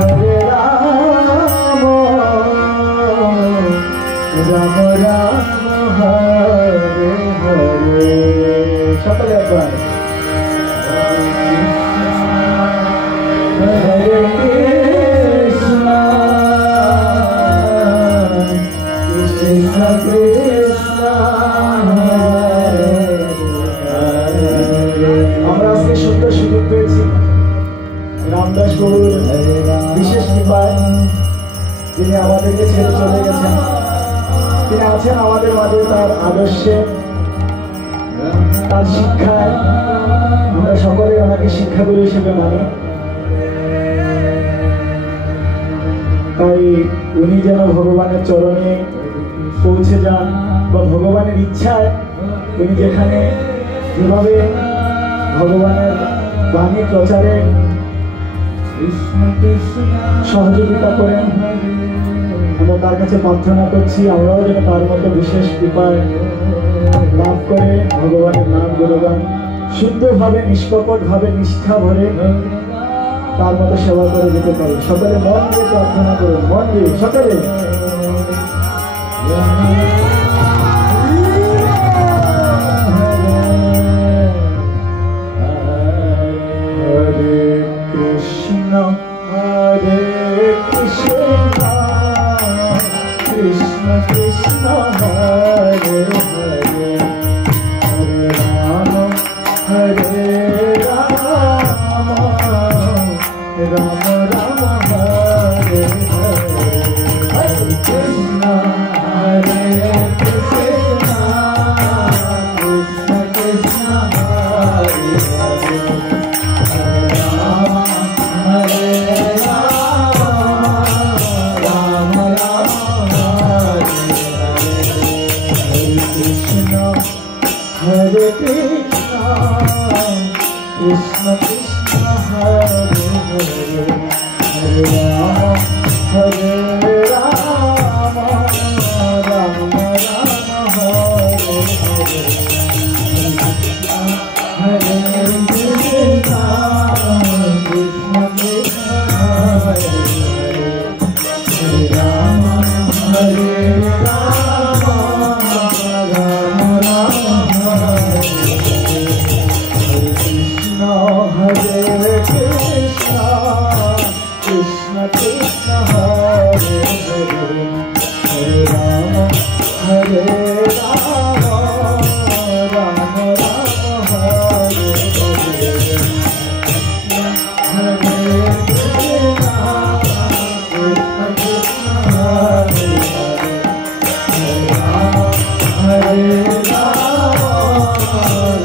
हरे राम राम राम हरे हरे। सकले एक बार हरे कृष्ण कृष्ण कृष्ण আমরা আজকে সুন্দর সুযোগ পেয়েছি রামদাস গুরুর বিশেষ কৃপায় যিনি আমাদেরকে ছেড়ে চলে গেছেন। তিনি আছেন আমাদের মাঝে তার আদর্শে তার শিক্ষায় আমরা সকলে ওনাকে শিক্ষাগুরু হিসেবে মানি। তাই উনি যেন ভগবানের চরণে পৌঁছে যান বা ভগবানের ইচ্ছায় উনি যেখানে যেভাবে ভগবানের বাণী প্রচারে সহযোগিতা করেন আমরা তার কাছে প্রার্থনা করছি আমরাও যেন তার মতো বিশেষ কৃপায় লাভ করে ভগবানের নাম গুণগান শুদ্ধভাবে নিষ্কপটভাবে নিষ্ঠা ভরে তার মতো সেবা করে যেতে পারি। সকলে মন দিয়ে প্রার্থনা করুন, মন দিয়ে সকলে। হরে কৃষ্ণ হরে কৃষ্ণ কৃষ্ণ কৃষ্ণ হরে হরে হরে রাম হরে রাম রাম রাম হরে হরে হরে কৃষ্ণ হরে কৃষ্ণ কৃষ্ণ কৃষ্ণ হরে হরে হরে রাম হরে রাম রাম রাম হরে হরে হরে কৃষ্ণ হরে কৃষ্ণ কৃষ্ণ কৃষ্ণ হরে হরে হরে রাম হরে রাম রাম রাম হরে হরে হরে কৃষ্ণ কৃষ্ণ কৃষ্ণ হরে হরে হরে রাম হরে রাম রাম রাম হরে কৃষ্ণ হরে কৃষ্ণ কৃষ্ণ কৃষ্ণ হরে হরে হরে রাম হরে রাম রাম রাম হরে হরে হরে কৃষ্ণ কৃষ্ণ কৃষ্ণ হরে হরে হরে রাম হরে রাম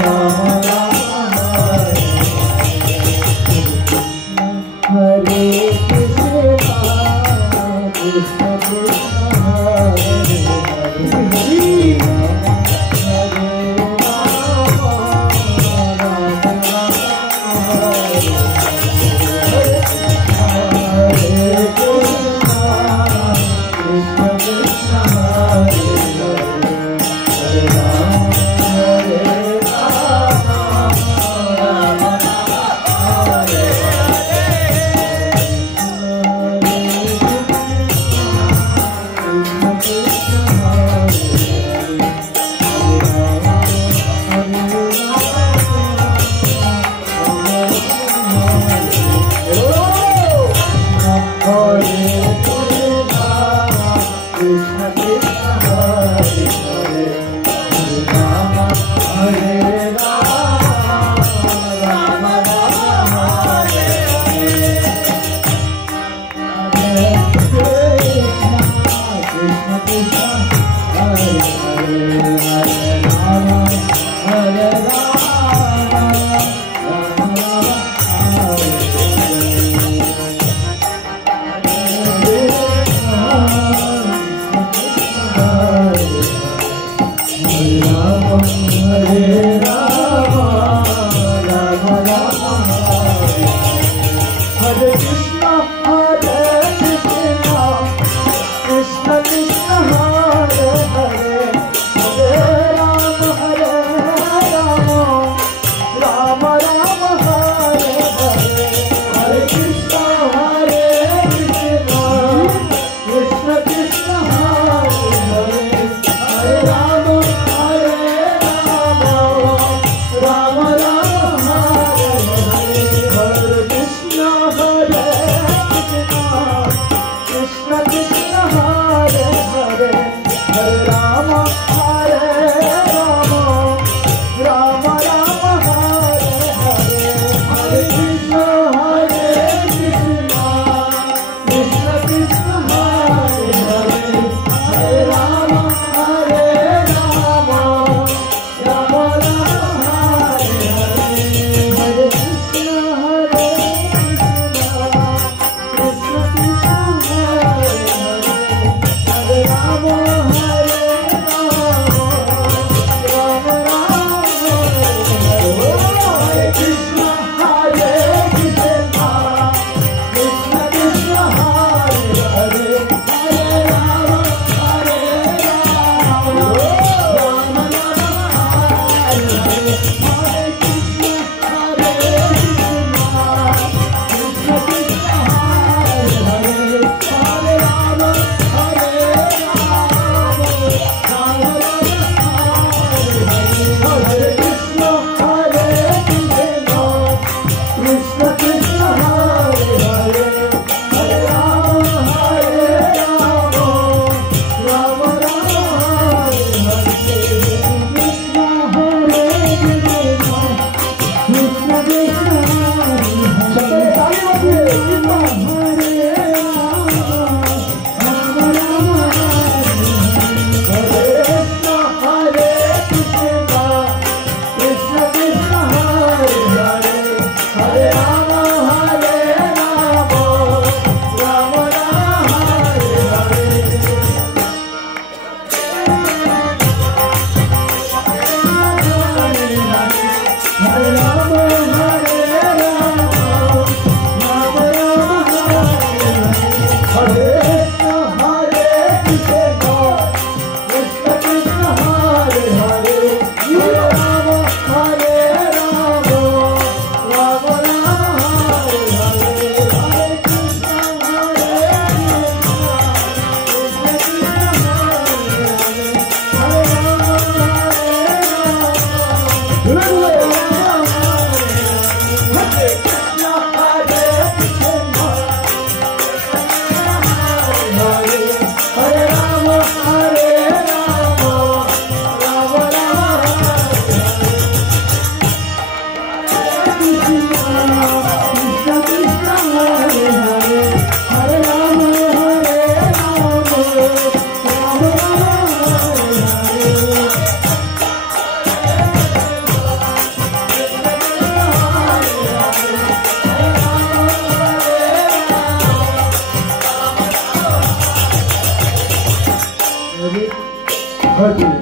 রাম রাম হরে হরে কৃষ্ণ কৃষ্ণ কৃষ্ণ হরে হরে হরে রাম রাম রাম হরে হরে কৃষ্ণ কৃষ্ণ কৃষ্ণ হরে হরে হরে রাম হরে রাম রাম রাম হরে Krishna Krishna Hare Hare Hare Rama Hare Rama Rama Rama Hare Hare Hare Krishna Krishna Krishna Hare Hare Hare Rama Hare Rama Rama Rama Hare Krishna Krishna Hare Hare Hare Hare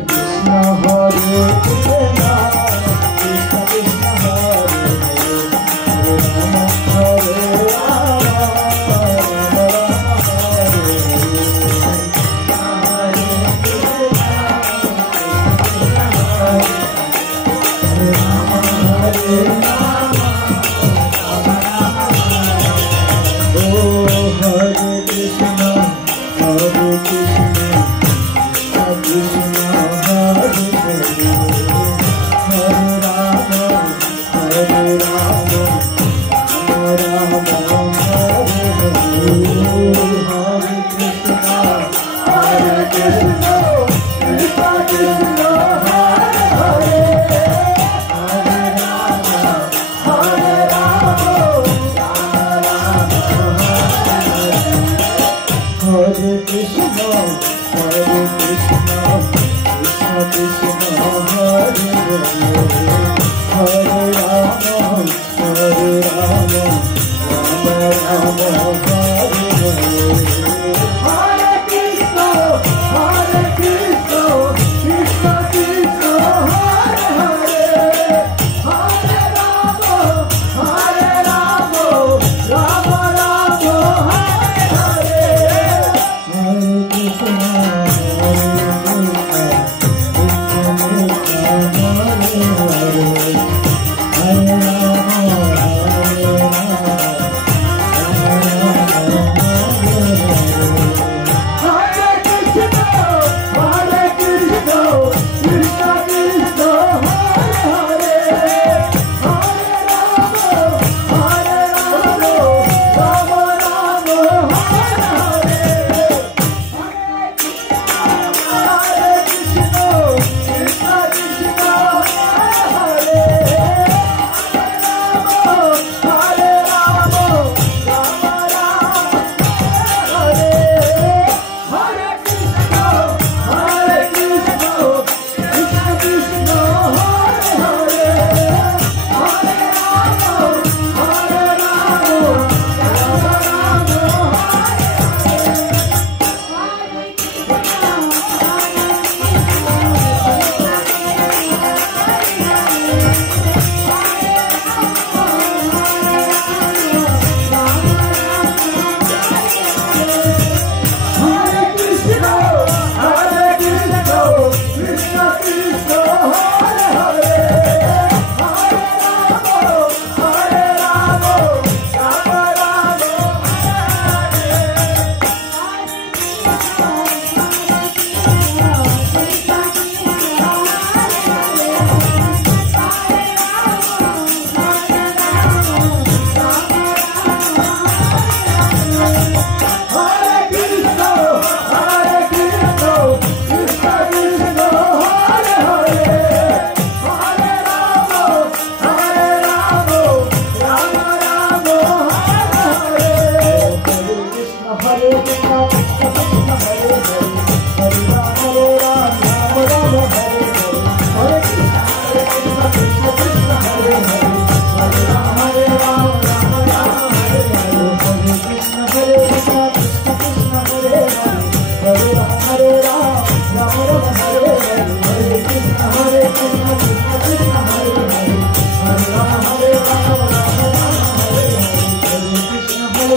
Hare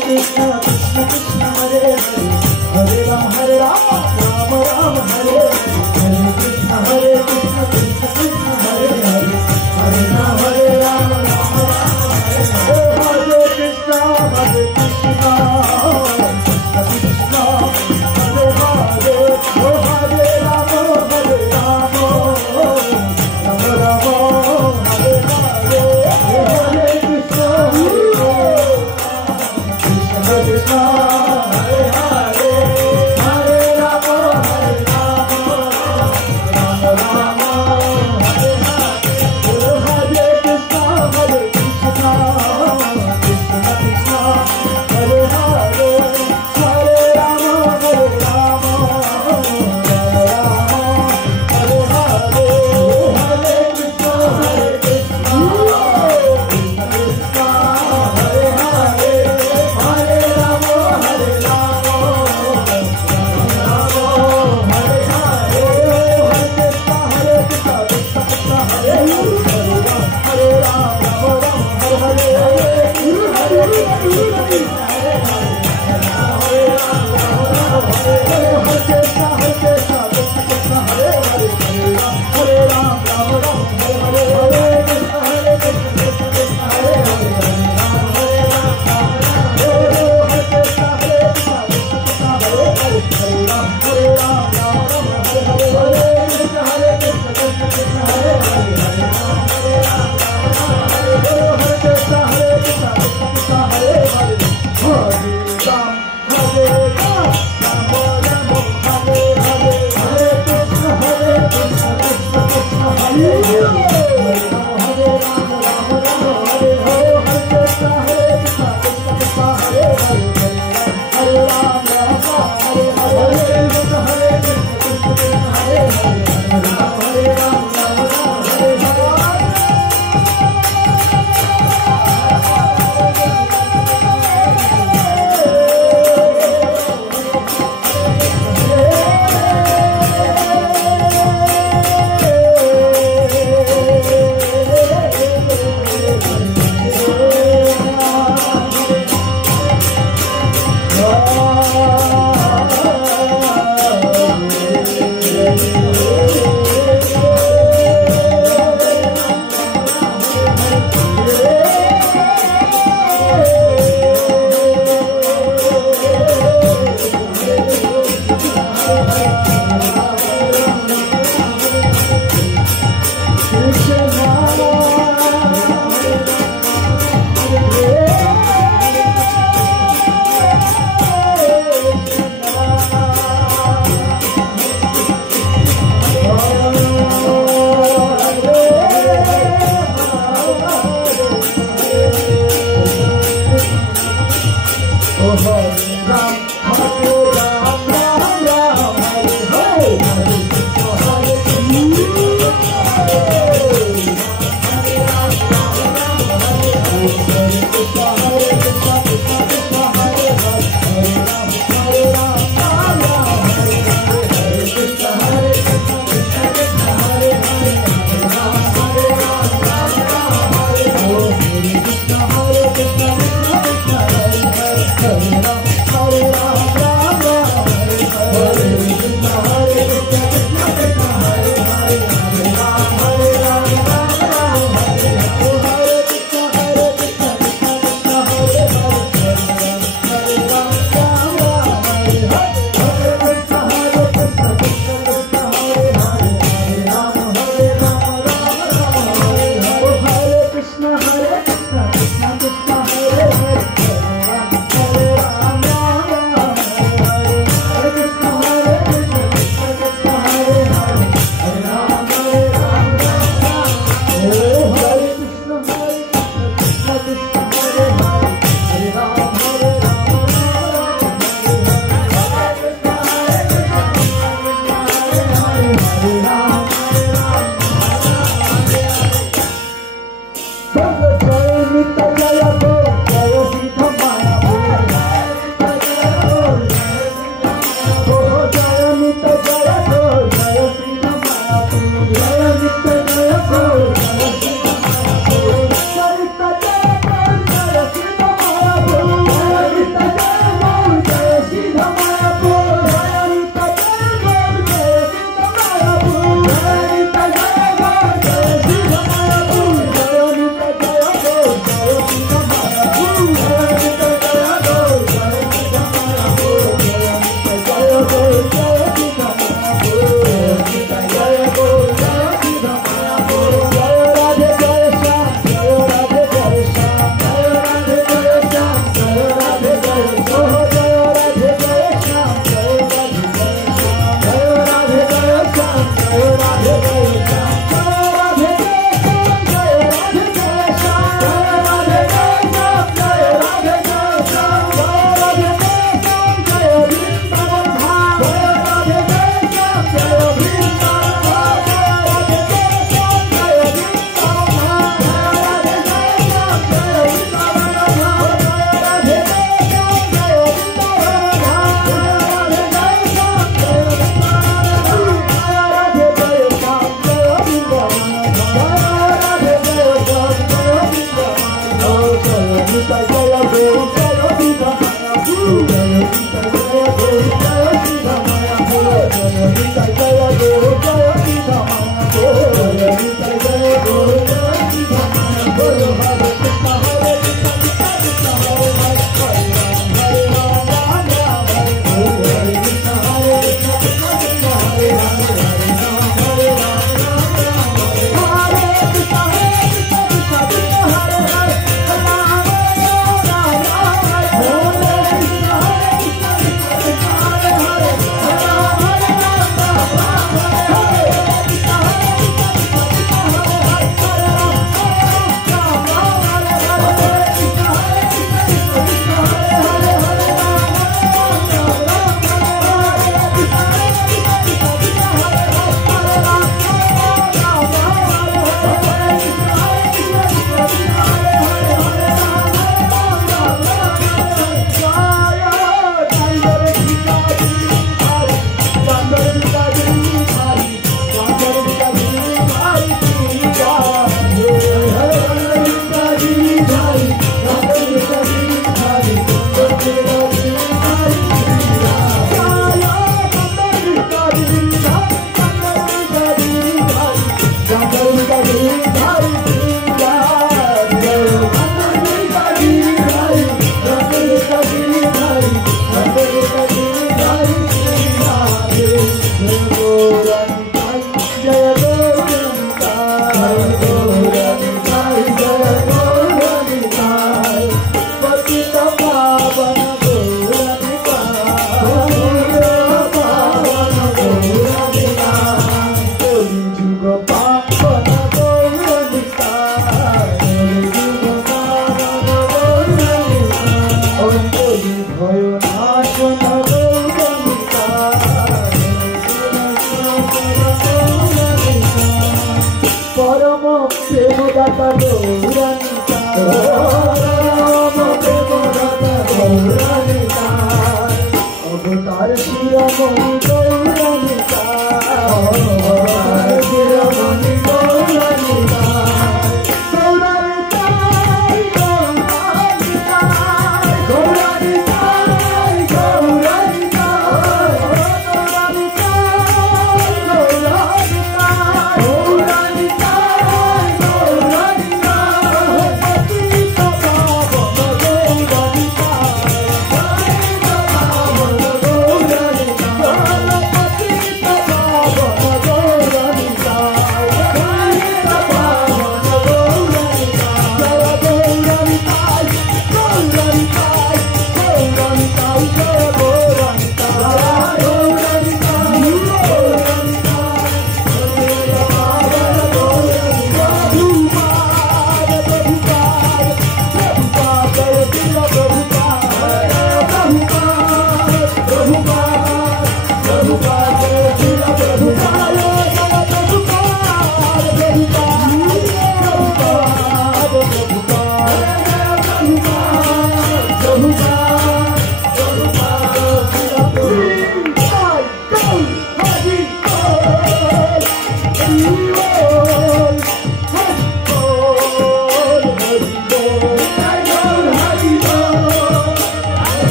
Krishna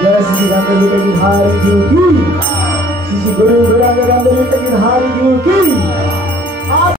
जय श्री गंगली के गिरधारी जी की, श्री गुरु गिरधारी जी की।